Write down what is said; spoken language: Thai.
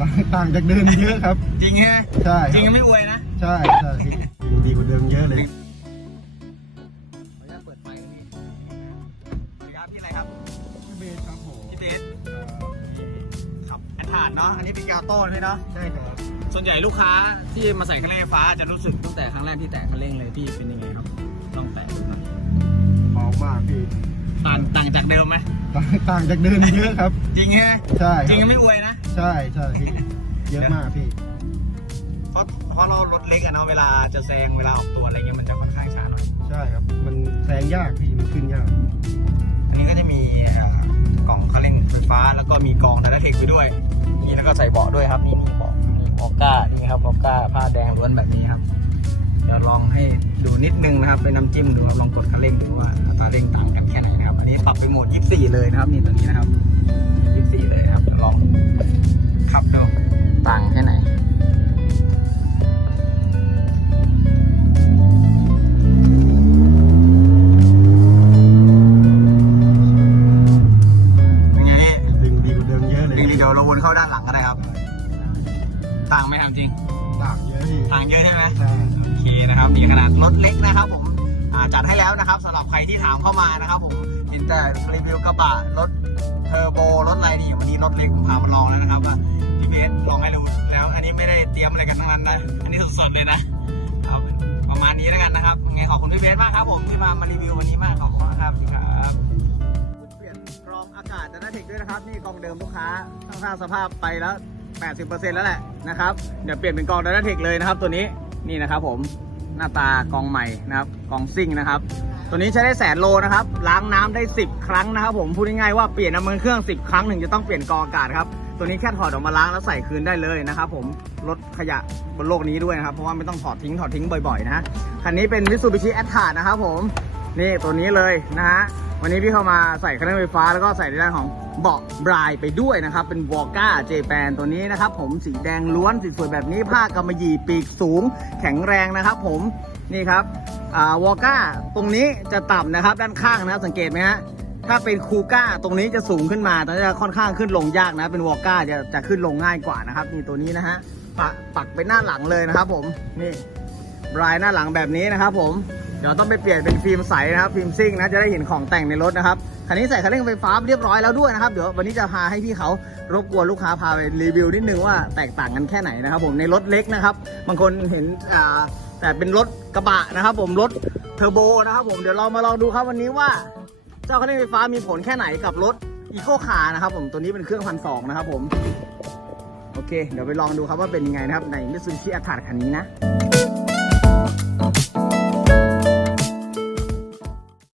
ต่างต่างจากเดิมเยอะครับ จริงใช่ไหมใช่จริงคก็บไม่อวยนะ ใช่ใช่พี่ดีกว่าเดิมเยอะเลยขออนุญาตเปิดไฟนี่สวัสดีครับพี่อะไรครับพี่เบสครับผมพี่เบสขับแอนทานเนาะอันนี้เป็นกาวโต้นพี่เนาะใช่ครับส่วนใหญ่ลูกค้าที่มาใส่คันเร่งไฟฟ้าจะรู้สึกตั้งแต่ครั้งแรกที่แตะคันเร่งเลยพี่เป็นยังไงครับลองแตะดูหน่อยเบามากพี่ต่างต่าง จากเดิมไหมต่างต่างจากเดิมเยอะครับ จริงใช่ไหมใช่จริงคก็บไม่อวยนะ ใช่ใช่พี่เยอะมากพี่เพราะเพราะเรารถเล็กอะเนาะเวลาจะแซงเวลาออกตัวอะไรเงี้ยมันจะค่อนข้างช้าหน่อยใช่ครับ มันแซงยากพี่มันขึ้นยาก อันนี้ก็จะมีเอ่อกล่องคันเร่งไฟฟ้า แล้วก็มีกองดัตเทคไปด้วยนี่แล้วก็ใส่เบาะด้วยครับนี่นี่เบาะนี่ออก้านี่ครับออก้าผ้าแดงล้วนแบบนี้ครับเดี๋ยวลองให้ดูนิดนึงนะครับเป็นน้ำจิ้มดูครับลองกดคันเร่งดูว่าอัตราเร่งต่างกันแค่ไหนนะ ครับอันนี้ปรับเป็นโหมด 24 เลยนะครับ นี่ตัวนี้นะครับ 24 เลยครับเดี๋ยวลองขับดูต่างแค่ไหนเป็นไงนี่ดึงดีกว่าเดิมเยอะเลยนี่เดี๋ยวเราวนเข้าด้านหลังก็ได้ครับ ต่างไหมครับจริง ต่างเยอะพี่ต่างเยอะใช่ไหมใช่โอเคนะครับนี่ขนาดรถเล็กนะครับ ผมอ่าจัดให้แล้วนะครับสำหรับใครที่ถามเข้ามานะครับผม เห็นแต่รีวิวกระบะรถเทอร์โบรถอะไรนี่วันนี้รถเล็กผมพามาลองแล้วนะครับว่าพี่เบสลองให้ดูแล้ว อันนี้ไม่ได้เตรียมอะไรกันทั้งนั้นนะอันนี้สดๆเลยนะครับประมาณนี้แล้วกันนะครับไงขอบคุณพี่เบสมากครับผมที่มามารีวิววันนี้มากขอบคุณครับครับเปลี่ยนกรองอากาศดันาเทคด้วยนะครับนี่กองเดิมลูกค้าข้างสภาพไปแล้ว 80%แล้วแหละนะครับเดี๋ยวเปลี่ยนเป็นกองดันาเทคเลยนะครับ ตัวนี้นี่นะครับผมหน้าตากองใหม่นะครับ กองซิ่งนะครับ ตัวนี้ใช้ได้แสนโลนะครับ ล้างน้ำได้ 10 ครั้งนะครับ ผมพูดง่ายๆว่าเปลี่ยนน้ำมันเครื่อง 10 ครั้งถึงจะต้องเปลี่ยนกองอากาศครับตัวนี้แค่ถอดออกมาล้างแล้วใส่คืนได้เลยนะครับผมลดขยะบนโลกนี้ด้วยนะครับ เพราะว่าไม่ต้องถอดทิ้งถอดทิ้งบ่อยๆนะคันนี้เป็น Mitsubishi a t t a นะครับผมนี่ตัวนี้เลยนะฮะวันนี้พี่เข้ามาใส่เครื่องไฟฟ้าแล้วก็ใส่ในด้านของเบาะบรายไปด้วยนะครับ เป็นวอลก้าเจแปนตัวนี้นะครับผมสีแดงล้วนสสวยแบบนี้ผ้ากำมะหยี่ปีกสูง แข็งแรงนะครับผม นี่ครับวอลก้าตรงนี้จะต่ำนะครับ ด้านข้างนะครับสังเกตไหมฮะถ้าเป็นคูก้าตรงนี้จะสูงขึ้นมาแต่จะค่อนข้างขึ้นลงยากนะ เป็นวอลก้าจะจะขึ้นลงง่ายกว่านะครับนี่ตัวนี้นะฮะปักปักเป็นหน้าหลังเลยนะครับ ผมนี่บรายหน้าหลังแบบนี้นะครับ ผมเดี๋ยวต้องไปเปลี่ยนเป็นฟิล์มใสนะครับฟิล์มซิ่งนะจะได้เห็นของแต่งในรถนะครับคันนี้ใส่คันเร่งไฟฟ้าเรียบร้อยแล้วด้วยนะครับเดี๋ยววันนี้จะพาให้พี่เขารบกวนลูกค้าพาไปรีวิวนิดนึงว่าแตกต่างกันแค่ไหนนะครับ ผมในรถเล็กนะครับบางคนเห็นอ่า แต่เป็นรถกระบะนะครับผมรถเทอร์โบนะครับผมเดี๋ยวเรามาลองดูครับวันนี้ว่า เจ้าเครื่องไฟฟ้ามีผลแค่ไหนกับรถอีโคคาร์นะครับผมตัวนี้เป็นเครื่องพันสองนะครับผม โอเค เดี๋ยวไปลองดูครับว่าเป็นยังไงนะครับในมิตซูบิชิอาคาคันนี้นะ